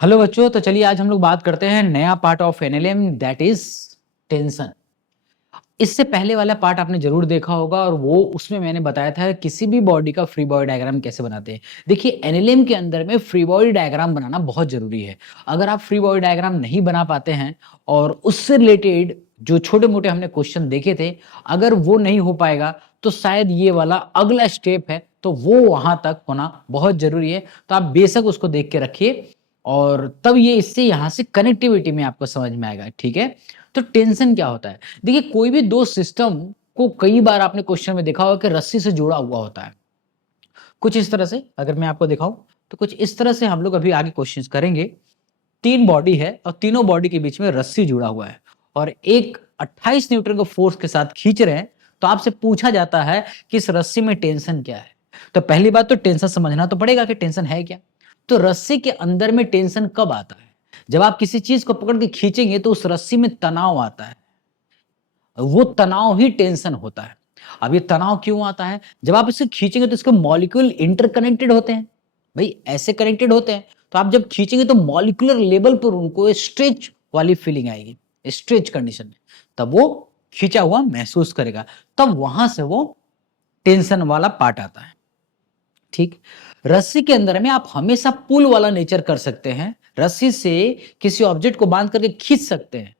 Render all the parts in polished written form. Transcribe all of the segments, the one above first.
Hello बच्चों, तो चलिए आज हम लोग बात करते हैं नया part of NLM, that is tension. इससे पहले वाला पार्ट आपने जरूर देखा होगा और वो उसमें मैंने बताया था किसी भी बॉडी का फ्री बॉडी डायग्राम कैसे बनाते हैं। देखिए एनएलएम के अंदर में फ्री बॉडी डायग्राम बनाना बहुत जरूरी है। अगर आप फ्री बॉडी डायग्राम नहीं बना पाते हैं और उससे रिलेटेड जो छोटे मोटे हमने क्वेश्चन देखे थे, अगर वो नहीं हो पाएगा तो शायद ये वाला अगला स्टेप है तो वो वहां तक होना बहुत जरूरी है। तो आप बेशक उसको देख के रखिए और तब ये इससे यहां से कनेक्टिविटी में आपको समझ में आएगा। ठीक है, तो टेंशन क्या होता है? देखिए कोई भी दो सिस्टम को कई बार आपने क्वेश्चन में देखा होगा कि रस्सी से जुड़ा हुआ होता है। कुछ इस तरह से अगर मैं आपको दिखाऊं तो कुछ इस तरह से हम लोग अभी आगे क्वेश्चंस करेंगे। तीन बॉडी है और तीनों बॉडी के बीच में रस्सी जुड़ा हुआ है और एक 28 न्यूटन का फोर्स के साथ खींच रहे हैं। तो आपसे पूछा जाता है कि इस रस्सी में टेंशन क्या है। तो पहली बात तो टेंशन समझना तो पड़ेगा कि टेंशन है क्या। तो रस्सी के अंदर में टेंशन कब आता है? जब आप किसी चीज को पकड़ के खींचेंगे तो उस रस्सी में तनाव आता है, वो तनाव ही टेंशन होता है। अब ये तनाव क्यों आता है? जब आप इसे खींचेंगे तो इसके मॉलिक्यूल इंटरकनेक्टेड होते हैं, भाई ऐसे कनेक्टेड होते हैं। तो आप जब खींचेंगे तो मॉलिक्यूलर लेवल पर उनको स्ट्रेच वाली फीलिंग आएगी, स्ट्रेच कंडीशन में, तब वो खींचा हुआ महसूस करेगा, तब वहां से वो टेंशन वाला पार्ट आता है। ठीक, रस्सी के अंदर में आप हमेशा पुल वाला नेचर कर सकते हैं, रस्सी से किसी ऑब्जेक्ट को बांध करके खींच सकते हैं।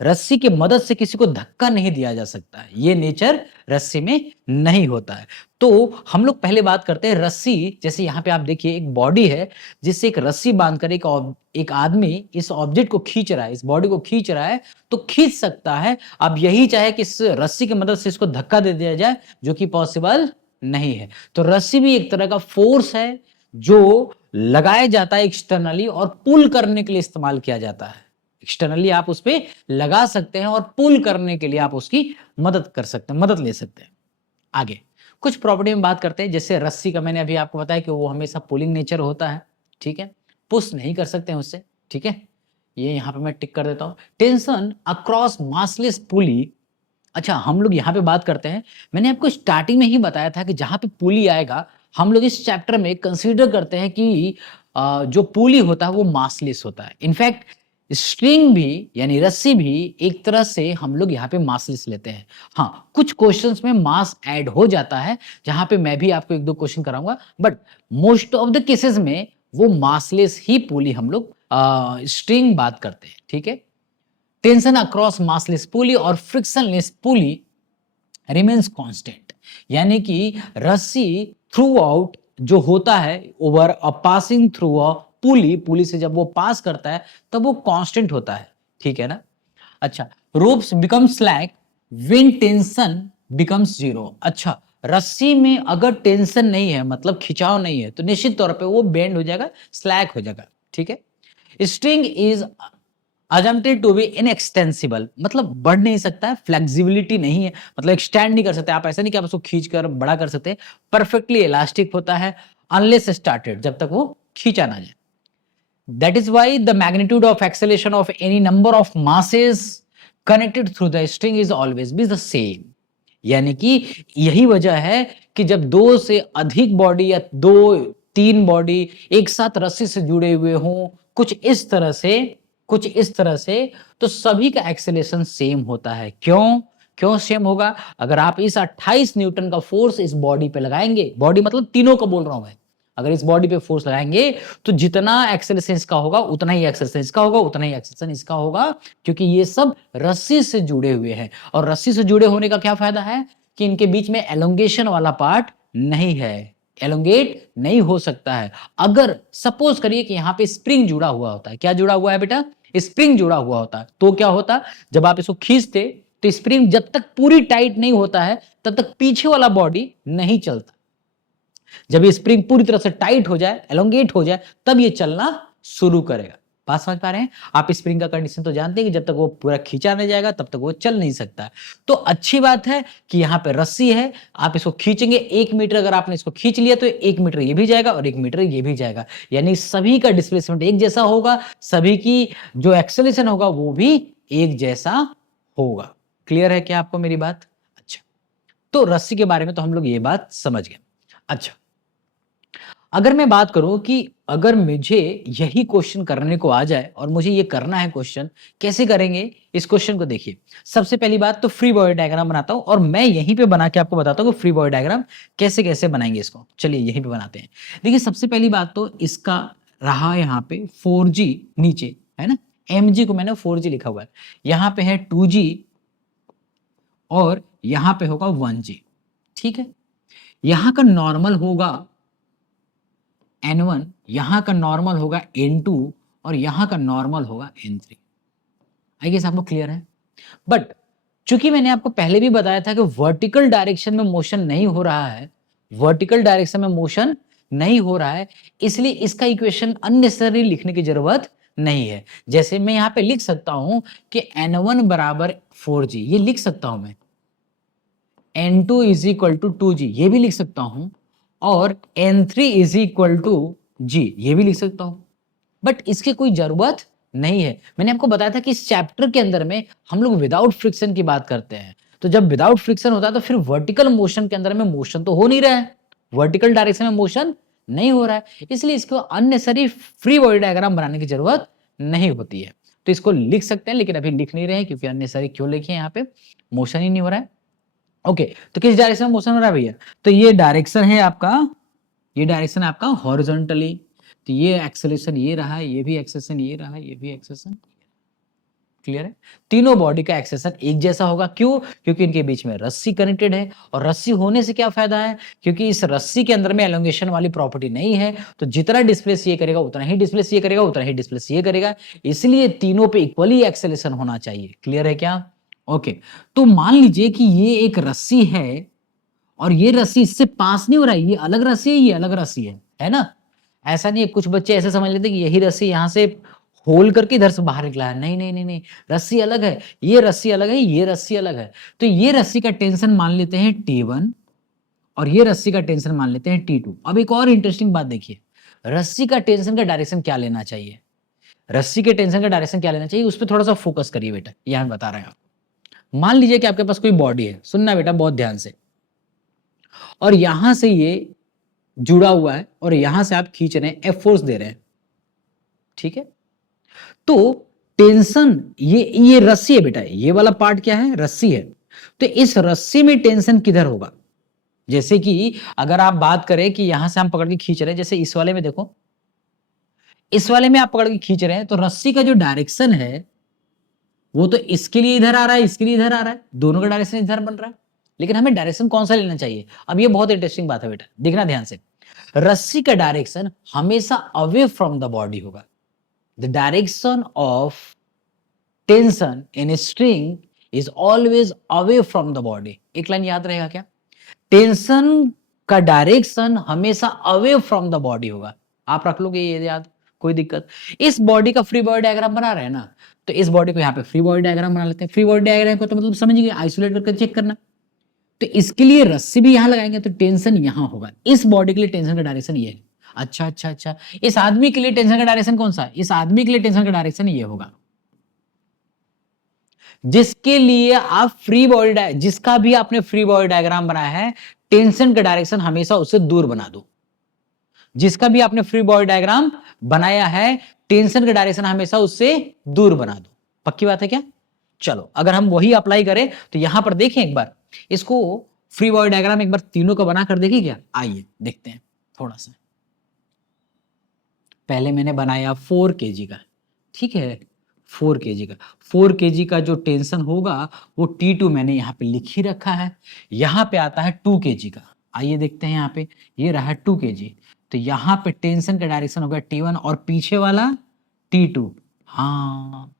रस्सी की मदद से किसी को धक्का नहीं दिया जा सकता है, ये नेचर रस्सी में नहीं होता है। तो हम लोग पहले बात करते हैं रस्सी। जैसे यहाँ पे आप देखिए एक बॉडी है जिससे एक रस्सी बांधकर एक आदमी इस ऑब्जेक्ट को खींच रहा है, इस बॉडी को खींच रहा है, तो खींच सकता है। अब यही चाहे कि इस रस्सी की मदद से इसको धक्का दे दिया जाए, जो कि पॉसिबल नहीं है। तो रस्सी भी एक तरह का फोर्स है जो लगाया जाता है एक्सटर्नली और पुल करने के लिए इस्तेमाल किया जाता है। एक्सटर्नली आप उस पर लगा सकते हैं और पुल करने के लिए आप उसकी मदद कर सकते हैं, मदद ले सकते हैं। आगे कुछ प्रॉपर्टी में बात करते हैं। जैसे रस्सी का मैंने अभी आपको बताया कि वो हमेशा पुलिंग नेचर होता है, ठीक है, पुश नहीं कर सकते हैं उससे। ठीक है, ये यहां पे मैं टिक कर देता हूं। टेंशन अक्रॉस मासलेस पुली। अच्छा, हम लोग यहाँ पे बात करते हैं, मैंने आपको स्टार्टिंग में ही बताया था कि जहां पे पुली आएगा हम लोग इस चैप्टर में कंसीडर करते हैं कि जो पुली होता है वो मासलेस होता है। इनफैक्ट स्ट्रिंग भी यानी रस्सी भी एक तरह से हम लोग यहाँ पे मासलेस लेते हैं। हाँ, कुछ क्वेश्चंस में मास ऐड हो जाता है, जहां पे मैं भी आपको एक दो क्वेश्चन कराऊंगा, but most of the cases में वो मासलेस ही पुली हम लोग स्ट्रिंग बात करते हैं। ठीक है, टेंशन अक्रॉस मासलेस पुली और फ्रिक्शनलेस पुली रिमेन्स कांस्टेंट, यानी कि रस्सी थ्रू आउट जो होता है over a passing through a pulley, pulley से जब वो पास करता है तब वो कांस्टेंट होता है। ठीक है ना। अच्छा, ropes become slack when tension becomes zero. अच्छा, रस्सी में अगर टेंशन नहीं है मतलब खिंचाव नहीं है तो निश्चित तौर पे वो बेंड हो जाएगा, स्लैक हो जाएगा। ठीक है, string is assumed to be inextensible, मतलब बढ़ नहीं सकता है, फ्लेक्सिबिलिटी नहीं है, मतलब एक्सटेंड नहीं कर सकते आप। ऐसा नहीं कि आप उसको खींच कर बड़ा कर सकते, परफेक्टली इलास्टिक होता है अनलेस स्टार्टेड, जब तक वो खींचा ना जाए। That is why the magnitude of acceleration of any number of masses connected through the string is always be the same. यानी कि यही वजह है कि जब दो से अधिक बॉडी या दो तीन बॉडी एक साथ रस्सी से जुड़े हुए हों, कुछ इस तरह से, तो सभी का एक्सेलेरेशन सेम होता है। क्यों क्यों सेम होगा? अगर आप इस 28 न्यूटन का फोर्स इस बॉडी पे लगाएंगे, बॉडी मतलब तीनों का बोल रहा हूं मैं, अगर इस बॉडी पे फोर्स लगाएंगे तो जितना एक्सेलेरेशन इसका होगा उतना ही एक्सेलेरेशन इसका होगा, उतना ही एक्सेलेरेशन इसका होगा, क्योंकि ये सब रस्सी से जुड़े हुए हैं। और रस्सी से जुड़े होने का क्या फायदा है कि इनके बीच में एलोंगेशन वाला पार्ट नहीं है, एलोंगेट नहीं हो सकता है। अगर सपोज करिए कि यहां पे स्प्रिंग जुड़ा हुआ होता है, क्या जुड़ा हुआ है बेटा? स्प्रिंग जुड़ा हुआ होता है, तो क्या होता, जब आप इसको खींचते तो स्प्रिंग जब तक पूरी टाइट नहीं होता है तब तक पीछे वाला बॉडी नहीं चलता। जब ये स्प्रिंग पूरी तरह से टाइट हो जाए, एलोंगेट हो जाए, तब ये चलना शुरू करेगा। बात समझ पा रहे हैं? आप स्प्रिंग का कंडीशन तो जानते हैं कि जब तक वो पूरा खींचा नहीं जाएगा तब तक वो चल नहीं सकता। तो अच्छी बात है कि यहाँ पे रस्सी है, आप इसको खींचेंगे 1 मीटर, अगर आपने इसको खींच लिया तो 1 मीटर ये भी जाएगा और 1 मीटर ये भी जाएगा, यानी सभी का डिस्प्लेसमेंट एक जैसा होगा, सभी की जो एक्सेलरेशन होगा वो भी एक जैसा होगा। क्लियर है क्या आपको मेरी बात? अच्छा, तो रस्सी के बारे में तो हम लोग ये बात समझ गए। अच्छा, अगर मैं बात करूं कि अगर मुझे यही क्वेश्चन करने को आ जाए और मुझे ये करना है क्वेश्चन, कैसे करेंगे इस क्वेश्चन को? देखिए, सबसे पहली बात तो फ्री बॉडी डायग्राम बनाता हूं और मैं यहीं पे बना के आपको बताता हूं कि फ्री बॉडी डायग्राम कैसे कैसे बनाएंगे इसको। चलिए यहीं पे बनाते हैं। देखिए, सबसे पहली बात तो इसका रहा यहाँ पे 4G नीचे, है ना, mg को मैंने 4G लिखा हुआ है, यहाँ पे है 2G और यहाँ पे होगा 1G। ठीक है, यहाँ का नॉर्मल होगा N1, यहाँ का नॉर्मल होगा N2 और यहाँ का नॉर्मल होगा N3। आई गेस आपको क्लियर है। बट चूंकि मैंने आपको पहले भी बताया था कि वर्टिकल डायरेक्शन में मोशन नहीं हो रहा है, वर्टिकल डायरेक्शन में मोशन नहीं हो रहा है, इसलिए इसका इक्वेशन अननेसेसरी लिखने की जरूरत नहीं है। जैसे मैं यहाँ पे लिख सकता हूं कि N1 बराबर 4G, ये लिख सकता हूं मैं। N2 is equal to 2G, ये भी लिख सकता हूं, और N3 is equal to G, ये भी लिख सकता हूं। बट इसकी कोई जरूरत नहीं है। मैंने आपको बताया था कि इस चैप्टर के अंदर में हम लोग विदाउट फ्रिक्शन की बात करते हैं, तो जब विदाउट फ्रिक्शन होता है तो फिर वर्टिकल मोशन के अंदर में मोशन तो हो नहीं रहा है, वर्टिकल डायरेक्शन में मोशन नहीं हो रहा है, इसलिए इसको अननेसेसरी फ्री बॉडी डायग्राम बनाने की जरूरत नहीं होती है। तो इसको लिख सकते हैं, लेकिन अभी लिख नहीं रहे हैं, क्योंकि अननेसेसरी क्यों लिखे? यहाँ पे मोशन ही नहीं हो रहा है। ओके, तो किस डायरेक्शन में मोशन हो रहा है भैया? तो ये डायरेक्शन है आपका, ये डायरेक्शन है आपका हॉरिजॉन्टली, तो ये एक्सेलरेशन ये रहा है, ये भी एक्सेलरेशन ये रहा है, ये भी एक्सेलरेशन। क्लियर है? तीनों बॉडी का एक्सेलरेशन एक जैसा होगा। क्यों? क्योंकि इनके बीच में रस्सी कनेक्टेड है, और रस्सी होने से क्या फायदा है? क्योंकि इस रस्सी के अंदर में एलोंगेशन वाली प्रॉपर्टी नहीं है, तो जितना डिस्प्लेस ये करेगा उतना ही डिस्प्लेस ये करेगा, उतना ही डिस्प्लेस ये करेगा, इसलिए तीनों पे इक्वली एक्सेलरेशन होना चाहिए। क्लियर है क्या? ओके, तो मान लीजिए कि ये एक रस्सी है और ये रस्सी इससे पास नहीं हो रहा है, ये अलग रस्सी है, ये अलग रस्सी है ना? ऐसा नहीं है, कुछ बच्चे ऐसे समझ लेते कि यही रस्सी यहां से होल करके इधर से बाहर निकला है। नहीं नहीं नहीं नहीं, रस्सी अलग है, ये रस्सी अलग है, ये रस्सी अलग है। तो ये रस्सी का टेंशन मान लेते हैं T1 और ये रस्सी का टेंशन मान लेते हैं T2। अब एक और इंटरेस्टिंग बात देखिए, रस्सी का टेंशन का डायरेक्शन क्या लेना चाहिए? रस्सी के टेंशन का डायरेक्शन क्या लेना चाहिए, उस पर थोड़ा सा फोकस करिए बेटा, यहां बता रहे हैं आपको। मान लीजिए कि आपके पास कोई बॉडी है, सुनना बेटा बहुत ध्यान से, और यहां से ये जुड़ा हुआ है और यहां से आप खींच रहे हैं, एफ फोर्स दे रहे हैं, ठीक है? तो टेंशन, ये रस्सी है बेटा, ये वाला पार्ट क्या है? रस्सी है। तो इस रस्सी में टेंशन किधर होगा? जैसे कि अगर आप बात करें कि यहां से हम पकड़ के खींच रहे हैं, जैसे इस वाले में देखो, इस वाले में आप पकड़ के खींच रहे हैं, तो रस्सी का जो डायरेक्शन है वो तो इसके लिए इधर आ रहा है, इसके लिए इधर आ रहा है, दोनों का डायरेक्शन इधर बन रहा है, लेकिन हमें डायरेक्शन कौन सा लेना चाहिए? अब ये बहुत इंटरेस्टिंग बात है बेटा, देखना ध्यान से। रस्सी का डायरेक्शन हमेशा अवे फ्रॉम द बॉडी होगा। The direction of tension in string is always away from the body. एक लाइन याद रहेगा क्या? टेंशन का डायरेक्शन हमेशा अवे फ्रॉम द बॉडी होगा। आप रख लोगे ये याद, कोई दिक्कत? इस बॉडी का फ्री बॉडी डायग्राम बना रहे हैं ना, तो इस बॉडी को यहाँ पे फ्री बॉडी डायग्राम बना लेते हैं। फ्री बॉडी डायग्राम को तो मतलब समझिए, आइसोलेट करके चेक करना। तो इसके लिए रस्सी भी यहां लगाएंगे तो टेंशन यहां होगा। इस बॉडी के लिए टेंशन का डायरेक्शन ये है। अच्छा अच्छा अच्छा, इस आदमी के लिए टेंशन का डायरेक्शन कौन सा है? इस आदमी के लिए टेंशन का डायरेक्शन ये होगा। जिसके लिए आप फ्री बॉडी, जिसका भी आपने फ्री बॉडी डायग्राम बनाया है, टेंशन का डायरेक्शन हमेशा उससे दूर बना दो। जिसका भी आपने फ्री बॉडी डायग्राम बनाया है, टेंशन का डायरेक्शन हमेशा उससे दूर बना दो। पक्की बात है क्या? चलो, अगर हम वही अप्लाई करें तो यहां पर देखें एक बार, इसको फ्री बॉडी डायग्राम एक बार तीनों का बना कर देखिए क्या? आइए देखते हैं थोड़ा सा। पहले मैंने बनाया 4 kg का, ठीक है, 4 kg का, 4 kg का जो टेंशन होगा वो T2 मैंने यहाँ पे लिख ही रखा है। यहाँ पे आता है 2 kg का, आइए देखते हैं। यहाँ पे ये रहा 2 kg, तो यहाँ पे टेंशन का डायरेक्शन होगा T1 और पीछे वाला T2। हाँ,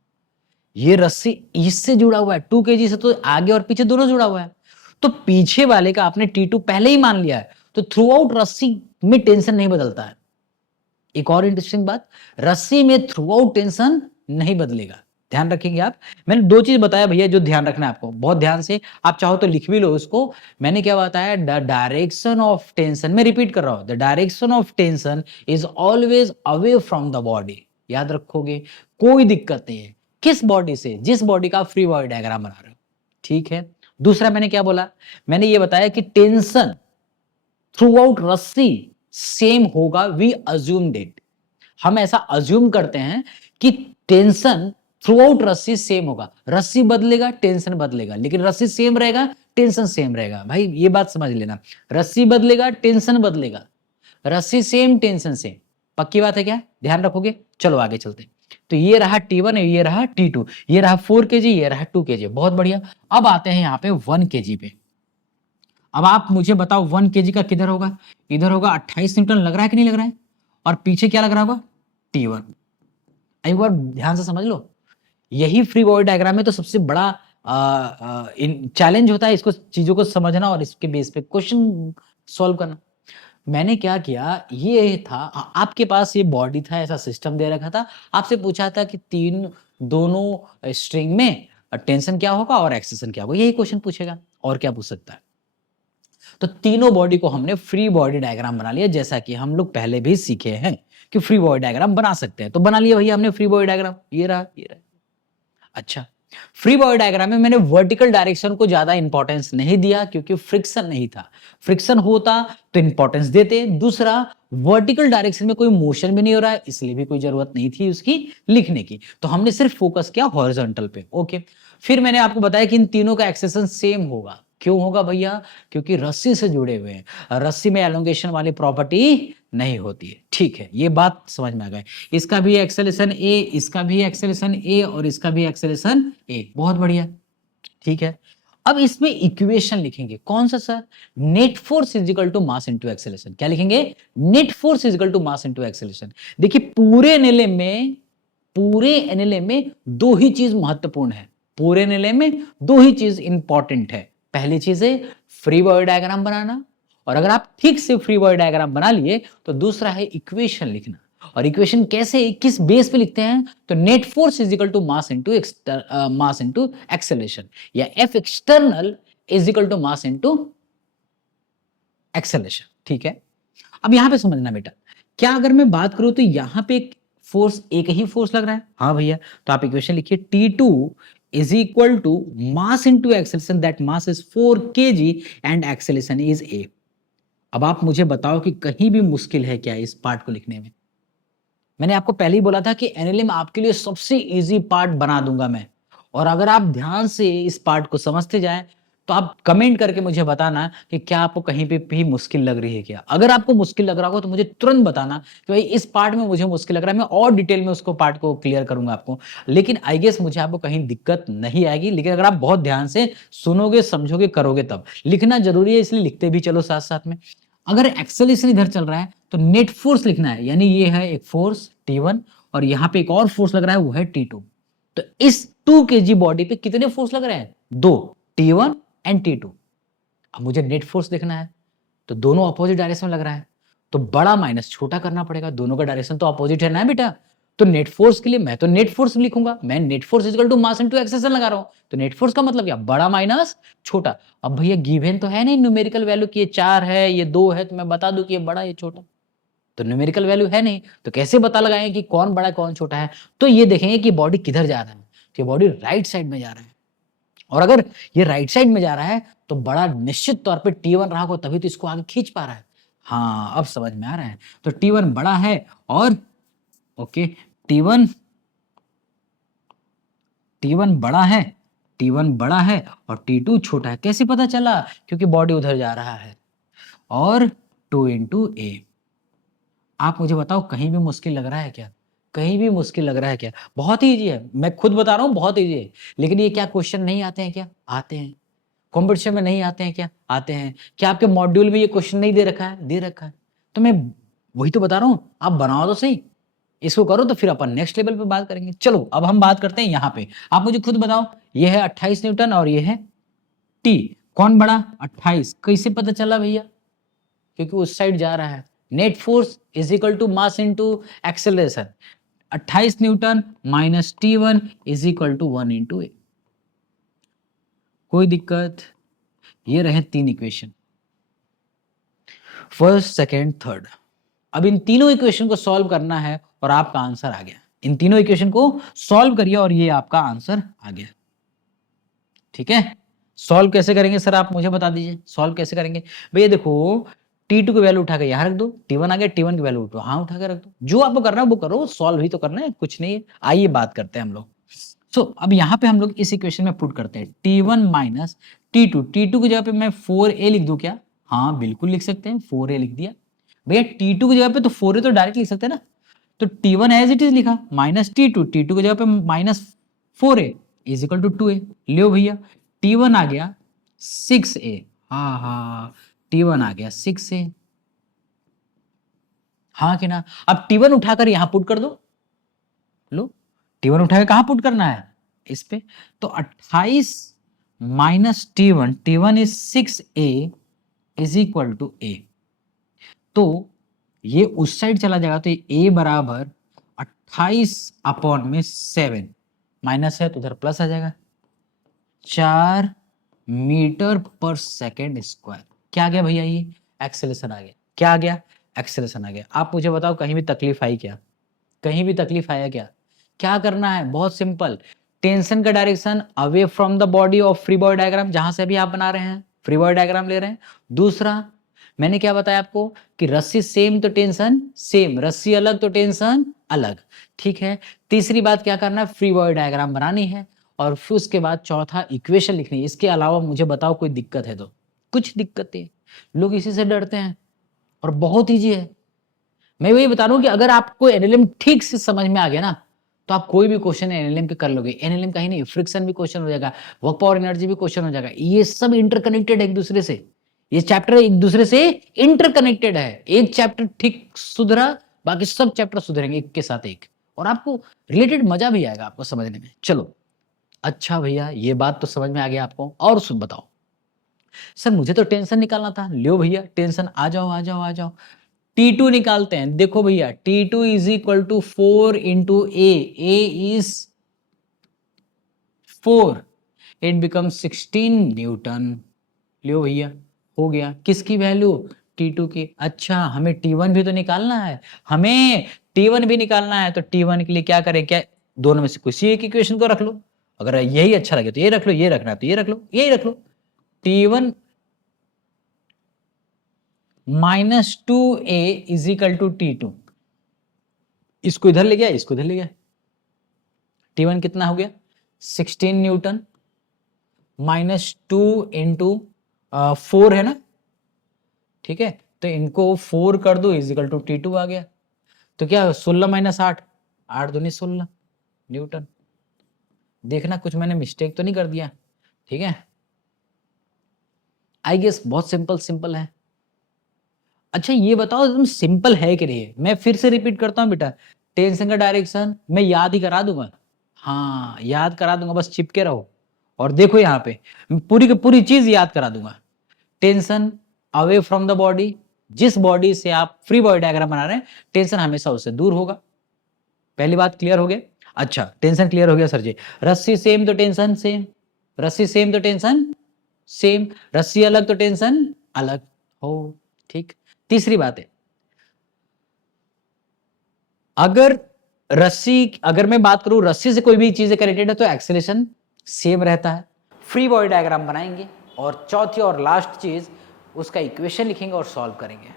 ये रस्सी इससे जुड़ा हुआ है, 2 kg से तो आगे और पीछे दोनों जुड़ा हुआ है, तो पीछे वाले का आपने T2 पहले ही मान लिया है, तो थ्रू आउट रस्सी में टेंशन नहीं बदलता है। एक और इंटरेस्टिंग बात, रस्सी में थ्रू आउट टेंशन नहीं बदलेगा, ध्यान रखेंगे आप। मैंने 2 चीज बताया भैया जो ध्यान रखना है आपको, बहुत ध्यान से, आप चाहो तो लिख भी लो उसको। मैंने क्या बताया? द डायरेक्शन ऑफ टेंशन, मैं रिपीट कर रहा हूं, the direction of tension is always away from the body. याद रखोगे, कोई दिक्कत नहीं है किस बॉडी से, जिस बॉडी का फ्री बॉडी डायग्राम बना रहे हो, ठीक है। दूसरा मैंने क्या बोला? मैंने ये बताया कि टेंशन थ्रू आउट रस्सी सेम होगा, वी अज्यूम डेट, हम ऐसा अज्यूम करते हैं कि टेंशन थ्रू आउट रस्सी सेम होगा, रस्सी बदलेगा टेंशन बदलेगा, लेकिन रस्सी सेम रहेगा टेंशन सेम रहेगा। भाई ये बात समझ लेना, रस्सी बदलेगा टेंशन बदलेगा, रस्सी सेम टेंशन सेम, पक्की बात है क्या, ध्यान रखोगे। चलो आगे चलते। तो ये रहा T1, ये रहा T2, ये रहा 4 kg, ये रहा 2 kg, बहुत बढ़िया। अब आते हैं यहाँ पे 1 kg पे। अब आप मुझे बताओ 1 kg का किधर होगा, इधर होगा 28 न्यूटन, लग रहा है कि नहीं लग रहा है, और पीछे क्या लग रहा होगा T1। एक बार ध्यान से समझ लो, यही फ्री बॉडी डायग्राम में तो सबसे बड़ा चैलेंज होता है, इसको चीजों को समझना और इसके बेस पे क्वेश्चन सॉल्व करना। मैंने क्या किया, ये था आपके पास, ये बॉडी था, ऐसा सिस्टम दे रखा था, आपसे पूछा था कि दोनों स्ट्रिंग में टेंशन क्या होगा और एक्सेशन क्या होगा, यही क्वेश्चन पूछेगा, और क्या पूछ सकता है। तो तीनों बॉडी को हमने फ्री बॉडी डायग्राम बना लिया, जैसा कि हम लोग पहले भी सीखे हैं कि फ्री बॉडी डायग्राम बना सकते हैं, तो बना लिया भैया हमने फ्री बॉडी डायग्राम, ये रहा ये रहा। अच्छा, फ्री बॉडी डायग्राम में मैंने वर्टिकल डायरेक्शन को ज्यादा इंपॉर्टेंस नहीं दिया क्योंकि फ्रिक्शन नहीं था, फ्रिक्शन होता तो इंपॉर्टेंस देते। दूसरा, वर्टिकल डायरेक्शन में कोई मोशन भी नहीं हो रहा है, इसलिए भी कोई जरूरत नहीं थी उसकी लिखने की, तो हमने सिर्फ फोकस किया हॉरिजॉन्टल पे। ओके, फिर मैंने आपको बताया कि इन तीनों का एक्सेशन सेम होगा। क्यों होगा भैया, क्योंकि रस्सी से जुड़े हुए हैं, रस्सी में एलोंगेशन वाली प्रॉपर्टी नहीं होती है। ठीक है, ये बात समझ में आ गई। इसका भी एक्सेलेरेशन ए, इसका भी एक्सेलेरेशन ए, और इसका भी एक्सेलेरेशन ए, बहुत बढ़िया। ठीक है, अब इसमें इक्वेशन लिखेंगे, कौन सा sir, net force is equal to mass into acceleration. क्या लिखेंगे, net force is equal to mass into acceleration. देखिए पूरे एनएलएम में दो ही चीज महत्वपूर्ण है, पूरे एनएलएम में दो ही चीज इंपॉर्टेंट है। पहली चीज है फ्री बॉडी डायग्राम बनाना, और अगर आप ठीक से फ्री बॉडी डायग्राम बना लिए तो दूसरा है इक्वेशन लिखना। और इक्वेशन कैसे, किस बेस पे लिखते हैं, तो net force is equal to mass into acceleration, या F external is equal to mass into acceleration. ठीक है, अब यहां पे समझना बेटा, क्या अगर मैं बात करूं तो यहां पे फोर्स, एक ही फोर्स लग रहा है, हाँ भैया, तो आप इक्वेशन लिखिए T2 is equal to mass into acceleration, that mass is 4 kg and acceleration is a। अब आप मुझे बताओ कि कहीं भी मुश्किल है क्या इस पार्ट को लिखने में। मैंने आपको पहले ही बोला था कि एनएलएम आपके लिए सबसे इजी पार्ट बना दूंगा मैं, और अगर आप ध्यान से इस पार्ट को समझते जाएं तो आप कमेंट करके मुझे बताना कि क्या आपको कहीं पे भी मुश्किल लग रही है क्या। अगर आपको मुश्किल लग रहा हो तो मुझे तुरंत बताना कि भाई इस पार्ट में मुझे मुश्किल लग रहा है, मैं और डिटेल में उसको पार्ट को क्लियर करूंगा आपको। लेकिन आई गेस मुझे आपको कहीं दिक्कत नहीं आएगी, लेकिन अगर आप बहुत ध्यान से सुनोगे समझोगे करोगे तब। लिखना जरूरी है, इसलिए लिखते भी चलो साथ साथ में। अगर एक्सेलरेशन इधर चल रहा है तो नेट फोर्स लिखना है, यानी ये है एक फोर्स T1 और यहाँ पे एक और फोर्स लग रहा है वो है T2। तो इस 2 kg बॉडी पे कितने फोर्स लग रहे हैं, दो, T1 एंड T2। अब मुझे नेट फोर्स देखना है, तो दोनों अपोजिट डायरेक्शन में लग रहा है, तो बड़ा माइनस छोटा करना पड़ेगा, दोनों का डायरेक्शन तो अपोजिट है ना बेटा। तो नेट फोर्स के लिए मैं तो नेट फोर्स लिखूंगा, मैं net force equal to mass into acceleration लगा रहा हूं, तो नेट फोर्स का मतलब क्या, बड़ा माइनस छोटा। अब भैया गिवन तो है नहीं न्यूमेरिकल वैल्यू कि ये 4 है ये 2 है, तो मैं बता दूं कि ये बड़ा ये छोटा, तो न्यूमेरिकल वैल्यू है नहीं, तो कैसे पता लगाएं कि कौन बड़ा कौन छोटा है। तो ये देखेंगे कि बॉडी किधर जा रहा है, तो ये बॉडी राइट साइड में जा रहा है, और अगर ये राइट साइड में जा रहा है तो बड़ा निश्चित तौर पे T1 रहा हो, तभी तो इसको आगे खींच पा रहा है। हाँ अब समझ में आ रहा है, तो T1 बड़ा है और ओके T1 बड़ा है, T1 बड़ा है और T2 छोटा है। कैसे पता चला, क्योंकि बॉडी उधर जा रहा है, और 2 into a। आप मुझे बताओ कहीं भी मुश्किल लग रहा है क्या, कहीं भी मुश्किल लग रहा है क्या, बहुत ही ईजी है, मैं खुद बता रहा हूँ बहुत ईजी है। लेकिन ये क्या क्वेश्चन नहीं आते हैं क्या, आते हैं, कॉम्पिटिशन में नहीं आते हैं क्या, आते हैं। क्या आपके मॉड्यूल में ये क्वेश्चन नहीं दे रखा है, दे रखा है, तो मैं वही तो बता रहा हूँ, आप बनाओ तो सही, इसको करो तो फिर अपन नेक्स्ट लेवल पे बात करेंगे। चलो अब हम बात करते हैं यहाँ पे, आप मुझे खुद बताओ, ये है 28 न्यूटन और ये है T, कौन बड़ा, 28। कैसे पता चला भैया, क्योंकि उस साइड जा रहा है। Net force is equal to mass into acceleration, 28 newton minus T1 is equal to 1 into a। कोई दिक्कत, ये रहे 3 इक्वेशन, फर्स्ट सेकेंड थर्ड। अब इन तीनों इक्वेशन को सॉल्व करना है और आपका आंसर आ गया। इन तीनों इक्वेशन को सॉल्व करिए और ये आपका आंसर आ गया। ठीक है, सॉल्व कैसे करेंगे सर, आप मुझे बता दीजिए, सॉल्व कैसे करेंगे भैया। देखो T2 की वैल्यू उठा के यहाँ रख दो, T1 आ गया, T1 की वैल्यू उठो, हाँ उठा के रख दो, जो आपको करना है वो करो, सॉल्व ही तो करना है, कुछ नहीं है। आइए बात करते हैं हम लोग। सो अब यहाँ पे हम लोग इस इक्वेशन में पुट करते हैं T1 माइनस T2, T2 की जगह पे मैं 4a लिख दूं क्या? हाँ बिल्कुल लिख सकते हैं, 4a लिख दिया। भैया T2 की जगह पे तो 4a तो डायरेक्ट लिख सकते हैं ना, तो T1 एज इट इज लिखा माइनस T2, T2 की जगह पे minus 4a is equal to 2a। लियो भैया, T1 आ गया 6a, हाँ हाँ T1 आ गया 6a, हाँ कि ना। अब T1 उठाकर यहां पुट कर दो, लो T1 उठाकर कहां पुट करना है? इस पे, तो 28 minus T1, T1 is 6a is equal to a, तो ये उस साइड चला जाएगा, तो a बराबर 28 अपॉन में 7, माइनस है तो उधर प्लस आ जाएगा, 4 मीटर पर सेकेंड स्क्वायर। क्या आ गया भैया? ये एक्सेलेरेशन आ गया। क्या आ गया? एक्सेलेरेशन आ गया। आप मुझे बताओ कहीं भी तकलीफ आई क्या? कहीं भी तकलीफ आया क्या? क्या करना है? बहुत सिंपल, टेंशन का direction away from the body of free body diagram, जहां से भी आप बना रहे हैं फ्री बॉडी डायग्राम ले रहे हैं। दूसरा मैंने क्या बताया आपको कि रस्सी सेम तो टेंशन सेम, रस्सी अलग तो टेंशन अलग, ठीक है। तीसरी बात क्या करना है? फ्री बॉडी डायग्राम बनानी है, और फिर उसके बाद चौथा इक्वेशन लिखनी है। इसके अलावा मुझे बताओ कोई दिक्कत है तो? कुछ दिक्कतें, लोग इसी से डरते हैं, और बहुत ईजी है। मैं वही बता रहा हूं कि अगर आपको एनएलएम ठीक से समझ में आ गया ना, तो आप कोई भी क्वेश्चन एनएलएम के कर लोगे। एनएलएम कहीं नहीं, फ्रिक्शन भी क्वेश्चन हो जाएगा, वर्क पावर एनर्जी भी क्वेश्चन हो जाएगा, ये सब इंटरकनेक्टेड है एक दूसरे से। ये चैप्टर एक दूसरे से इंटरकनेक्टेड है, एक चैप्टर ठीक सुधरा बाकी सब चैप्टर सुधरेंगे एक के साथ एक, और आपको रिलेटेड मजा भी आएगा आपको समझने में। चलो अच्छा भैया, ये बात तो समझ में आ गया आपको, और सुन बताओ सर मुझे तो टेंशन निकालना था। लियो भैया टेंशन, आ जाओ आ जाओ आ जाओ, T2 निकालते हैं। देखो भैया T2 is equal to 4 into A is 4, it become 16 newton. लियो भैया हो गया, किसकी वैल्यू? T2 की। अच्छा हमें T1 भी तो निकालना है, हमें T1 भी निकालना है, तो T1 के लिए क्या करें? क्या दोनों में से किसी एक इक्वेशन को रख लो, अगर यही अच्छा लगे तो ये रख लो, ये रखना है तो ये रख लो, यही रख लो। T1 minus 2a is equal to T2, इसको इधर ले गया, इसको इधर ले गया, T1 कितना हो गया? 16 न्यूटन, माइनस 2 इंटू 4 है ना, ठीक है, तो इनको 4 कर दो इजिकल टू T2 आ गया। तो क्या 16 माइनस 8, 8 दूनी 16 न्यूटन। देखना कुछ मैंने मिस्टेक तो नहीं कर दिया, ठीक है। आई गेस बहुत सिंपल सिंपल है। अच्छा ये बताओ एकदम सिंपल है कि नहीं? मैं फिर से रिपीट करता हूं बेटा, टेंशन का डायरेक्शन मैं याद ही करा दूंगा, हाँ याद करा दूंगा, बस चिपके रहो और देखो यहाँ पे पूरी की पूरी चीज याद करा दूंगा। Tension away from the body, जिस बॉडी से आप फ्री बॉडी डायग्राम बना रहे हैं टेंशन हमेशा उससे दूर होगा। पहली बात क्लियर हो गया? अच्छा टेंशन क्लियर हो गया सर जी। रस्सी सेम तो टेंशन सेम, रस्सी सेम तो टेंशन सेम, रस्सी अलग तो टेंशन अलग हो, ठीक। तीसरी बात है, अगर मैं बात करूं रस्सी से कोई भी चीज कनेक्टेड है तो एक्सेलेरेशन सेम रहता है। फ्री बॉडी डायग्राम बनाएंगे, और चौथी और लास्ट चीज उसका इक्वेशन लिखेंगे और सॉल्व करेंगे।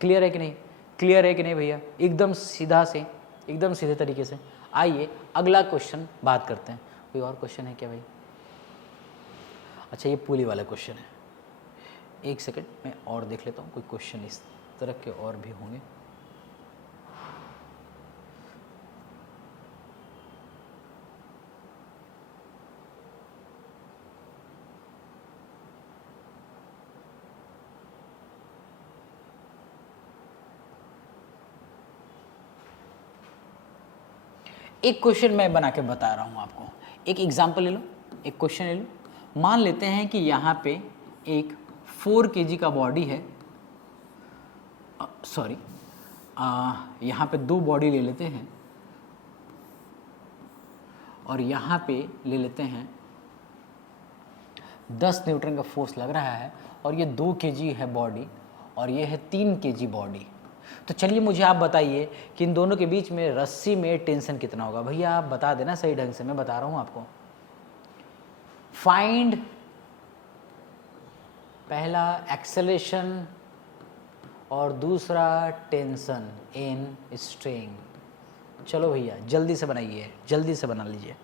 क्लियर है कि नहीं? क्लियर है कि नहीं भैया? एकदम सीधा से, एकदम सीधे तरीके से। आइए अगला क्वेश्चन बात करते हैं। कोई और क्वेश्चन है क्या भाई? अच्छा ये पुली वाला क्वेश्चन है, एक सेकंड मैं और देख लेता हूँ, कोई क्वेश्चन इस तरह के और भी होंगे। एक क्वेश्चन मैं बना के बता रहा हूँ आपको, एक एग्जांपल ले लो, एक क्वेश्चन ले लो। मान लेते हैं कि यहाँ पे एक 4 kg का बॉडी है, सॉरी यहाँ पे 2 बॉडी ले लेते हैं, और यहाँ पे ले लेते हैं 10 न्यूटन का फोर्स लग रहा है, और ये 2 kg है बॉडी, और ये है 3 kg बॉडी। तो चलिए मुझे आप बताइए कि इन दोनों के बीच में रस्सी में टेंशन कितना होगा? भैया आप बता देना सही ढंग से, मैं बता रहा हूं आपको। फाइंड पहला एक्सेलरेशन और दूसरा टेंशन इन स्ट्रिंग। चलो भैया जल्दी से बनाइए, जल्दी से बना लीजिए।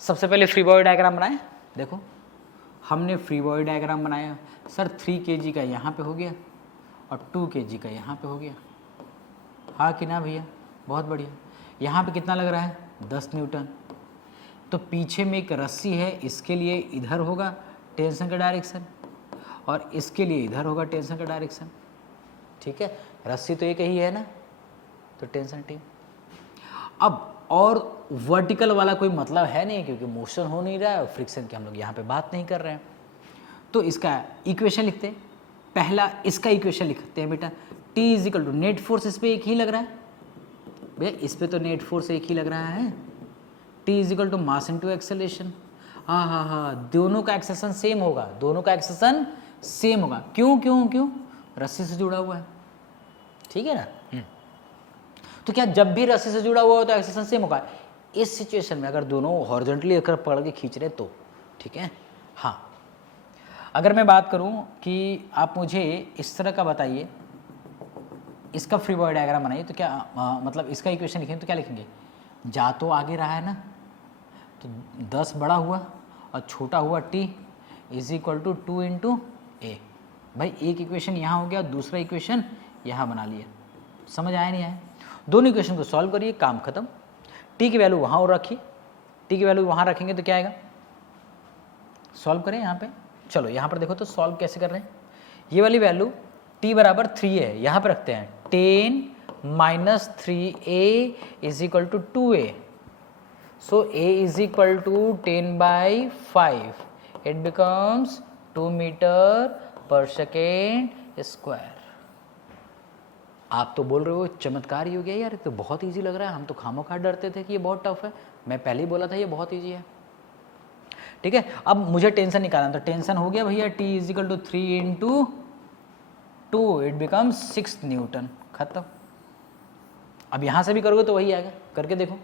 सबसे पहले फ्री बॉडी डायग्राम बनाए। देखो हमने फ्री बॉडी डायग्राम बनाया सर, 3 kg का यहाँ पे हो गया और 2 kg का यहाँ पे हो गया, हाँ कि ना भैया? बहुत बढ़िया। यहाँ पे कितना लग रहा है? 10 न्यूटन। तो पीछे में एक रस्सी है, इसके लिए इधर होगा टेंशन का डायरेक्शन और इसके लिए इधर होगा टेंशन का डायरेक्शन। ठीक है, रस्सी तो एक ही है ना, तो टेंशन टी। अब और वर्टिकल वाला कोई मतलब है नहीं, क्योंकि मोशन हो नहीं रहा है और फ्रिक्शन की हम लोग यहाँ पे बात नहीं कर रहे हैं। तो इसका इक्वेशन लिखते हैं। पहला इसका इक्वेशन लिखते हैं बेटा, T is equal to net force, इस पे एक ही लग रहा है भैया, इस पे तो नेट फोर्स एक ही लग रहा है। T is equal to mass into acceleration. हाँ, दोनों का एक्सेलरेशन सेम होगा, दोनों का एक्सेलरेशन सेम होगा। क्यों क्यों क्यों? रस्सी से जुड़ा हुआ है, ठीक है ना। तो क्या जब भी रस्सी से जुड़ा हुआ हो तो एक्सेलरेशन सेम होगा? इस सिचुएशन में अगर दोनों हॉरिजॉन्टली अगर पकड़ के खींच रहे तो, ठीक है। हाँ, अगर मैं बात करूं कि आप मुझे इस तरह का बताइए, इसका फ्री बॉडी डायग्राम बनाइए, तो क्या मतलब इसका इक्वेशन लिखेंगे तो क्या लिखेंगे? जा तो आगे रहा है ना, तो 10 बड़ा हुआ और छोटा हुआ t is equal to 2 into A. भाई एक इक्वेशन यहाँ हो गया, दूसरा इक्वेशन यहाँ बना लिया। समझ आया नहीं आया? दोनों इक्वेशन को सॉल्व करिए, काम खत्म। t की वैल्यू वहाँ और रखिए, t की वैल्यू वहाँ रखेंगे तो क्या आएगा? सॉल्व करें यहाँ पे। चलो यहाँ पर देखो तो सॉल्व कैसे कर रहे हैं। ये वाली वैल्यू t बराबर 3 है, यहाँ पे रखते हैं 10 minus 3a is equal to 2a। So a is equal to 10/5, it becomes 2 metre per second square. आप तो बोल रहे हो चमत्कार ही हो गया यार, तो बहुत इजी लग रहा है। हम तो खामोखा डरते थे कि ये बहुत टफ है, मैं पहले ही बोला था ये बहुत इजी है। ठीक है, अब मुझे टेंशन निकालना, तो टेंशन हो गया भैया T is equal to 3 into 2, it becomes 6 newton. खत्म। अब यहां से भी करोगे तो वही आएगा, करके देखो।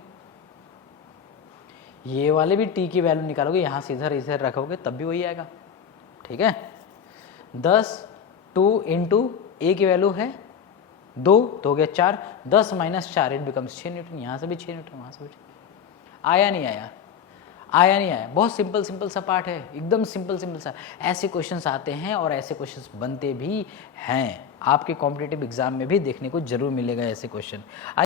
ये वाले भी T की वैल्यू निकालोगे, यहां से इधर इधर रखोगे तब भी वही आएगा। ठीक है, 10 2 इंटू A की वैल्यू है 2 तो हो गया 4, 10 माइनस 4 इट बिकम्स 6 न्यूटन। यहाँ से भी 6 न्यूटन, वहाँ से भी। आया नहीं आया? आया नहीं आया? बहुत सिंपल सा पार्ट है, एकदम सिंपल सा। ऐसे क्वेश्चंस आते हैं और ऐसे क्वेश्चंस बनते भी हैं। आपके कॉम्पिटिटिव एग्जाम में भी देखने को जरूर मिलेगा ऐसे क्वेश्चन।